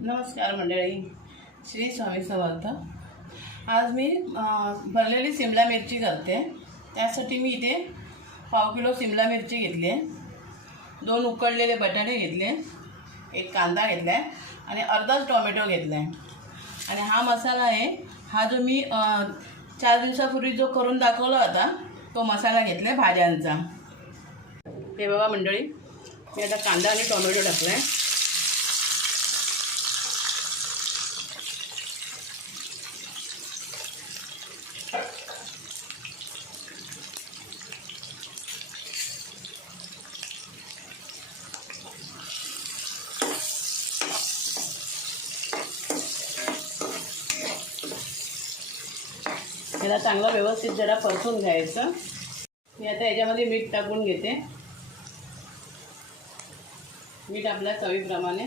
नमस्कार मंडळी. श्री स्वामी समर्थ. आज मी भरलेली सिमला मिरची करते त्यासाठी मी इथे पाव किलो सिमला मिरची घेतली आहे. दोन उकडलेले बटाटे घेतले. एक कांदा घेतला आहे आणि अर्धाच टोमॅटो घेतला आहे. आणि हा मसाला आहे हा जो मी चार दिवसापूर्वी जो करून दाखवला होता तो मसाला घेतला आहे भाज्यांचा. हे बघा मंडळी मी आता कांदा आणि टोमॅटो टाकला आहे याला चांगलं व्यवस्थित जरा परतून घ्यायचं. मी आता याच्यामध्ये मीठ टाकून घेते. मीठ आपल्या चवीप्रमाणे.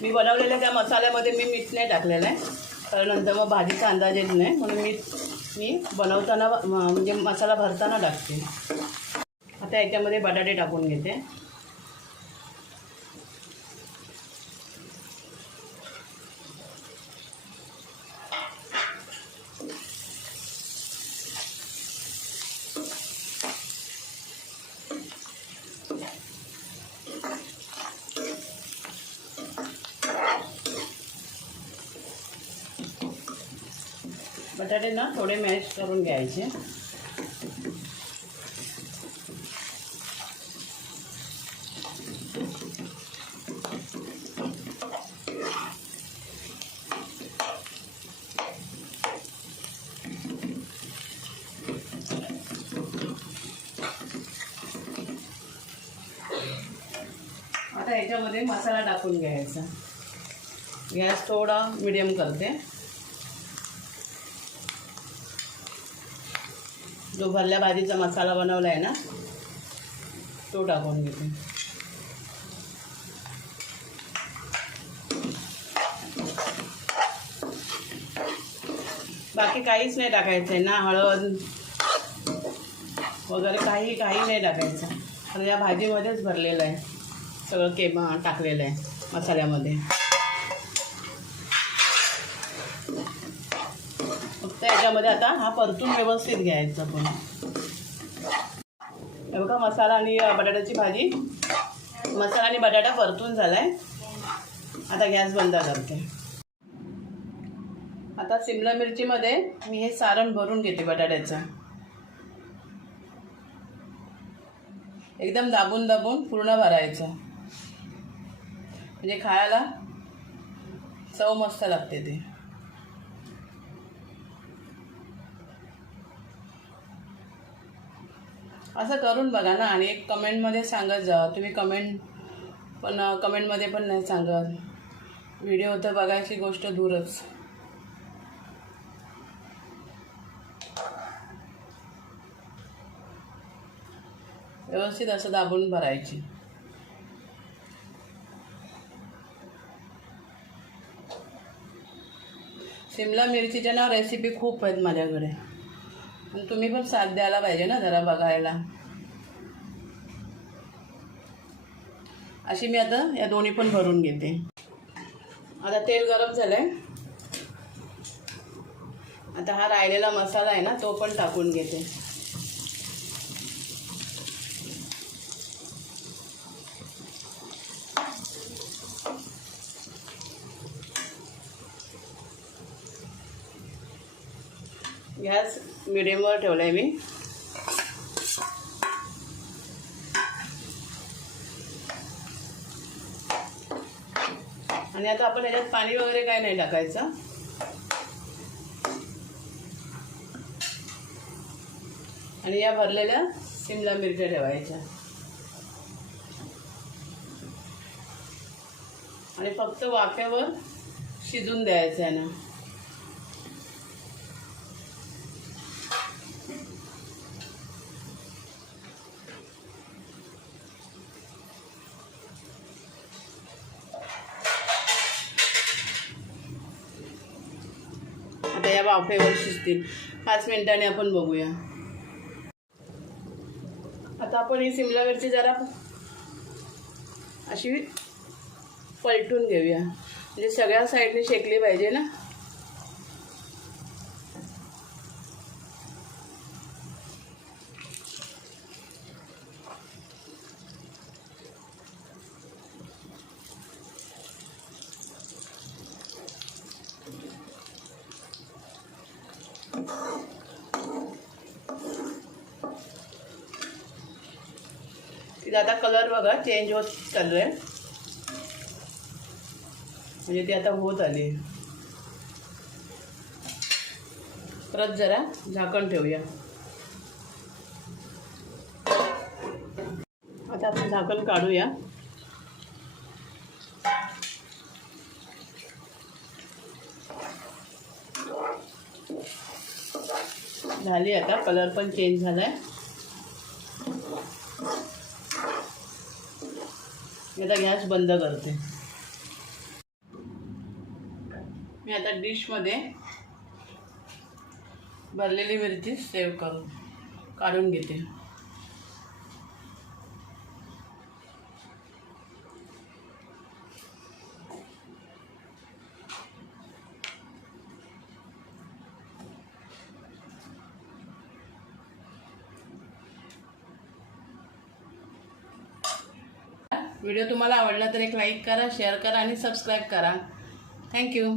मी बनवलेल्या त्या मसाल्यामध्ये मी मीठ नाही टाकलेलं आहे. कारण नंतर मग भाजीचा अंदाज येत नाही. म्हणून मीठ मी बनवताना म्हणजे मसाला भरताना टाकते. आता याच्यामध्ये बटाटे टाकून घेते. बटाटे ना थोडे मॅश करून घ्यायचे. आता याच्यामध्ये मसाला टाकून घ्यायचा. गॅस थोडा मिडियम करते. जो भरल्या भाजीचा मसाला बनवला आहे ना तो टाकून घेते. बाकी काहीच नाही टाकायचं आहे ना हळद वगैरे काही काही नाही टाकायचं. तर या भाजीमध्येच भरलेलं आहे. सगळं केम टाकलेलं आहे मसाल्यामध्ये. फक्त याच्यामध्ये आता हा परतून व्यवस्थित घ्यायचा पण. हे बघा मसाला आणि बटाट्याची भाजी. मसाला आणि बटाटा परतून झाला आहे आता गॅस बंद करते. आता सिमला मिरचीमध्ये मी हे सारण भरून घेते बटाट्याचं. एकदम दाबून दाबून पूर्ण भरायचं. म्हणजे खायला चव मस्त लागते ते. असं करून बघा ना आणि एक कमेंटमध्ये सांगत जा. तुम्ही कमेंट पण कमेंटमध्ये पण नाही सांगत. व्हिडिओ तर बघायची गोष्ट दूरच. व्यवस्थित असं दाबून भरायची. शिमला मिरचीच्या ना रेसिपी खूप आहेत माझ्याकडे. आणि तुम्ही पण साथ द्यायला पाहिजे ना जरा बघायला. अशी मी आता या दोन्ही पण भरून घेते. आता तेल गरम झालंय. आता हा राहिलेला मसाला आहे ना तो पण टाकून घेते. गॅस मिडियमवर ठेवला आहे मी. आणि आता आपण याच्यात पाणी वगैरे काय नाही टाकायचं. आणि या भरलेल्या शिमला मिरच्या ठेवायच्या. आणि फक्त वाफ्यावर शिजून द्यायचं आहे ना. वाफेवर शिजतील पाच मिनिटांनी आपण बघूया. आता आपण ही सिमला मिरची जरा अशी पलटून घेऊया. म्हणजे सगळ्या साईडने शेकली पाहिजे ना? तिचा आता कलर बघा चेंज होत चालू आहे. म्हणजे ती आता होत आली. परत जरा झाकण ठेवूया. आता आपण झाकण काढूया. झाली आता कलर पण चेंज झाला आहे मी आता गॅस बंद करते. मी आता डिशमध्ये भरलेली मिरची सेव्ह करून काढून घेते. व्हिडिओ तुम्हाला आवडला तर एक लाईक करा शेअर करा आणि सबस्क्राईब करा. थँक्यू.